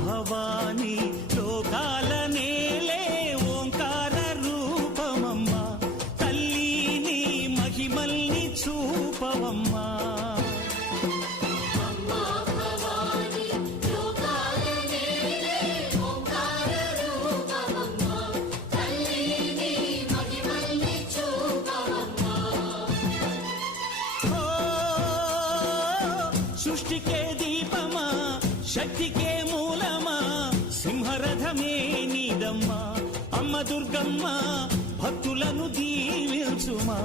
భవాని లోకాల నేలే ఓంకార రూపమమ్మా తల్లిని మహిమల్ని చూపవమ్మా సృష్టికే దీపమా శక్తికే మూలమా సింహరథమే నీదమ్మా అమ్మ దుర్గమ్మ భక్తులను దీవించుమా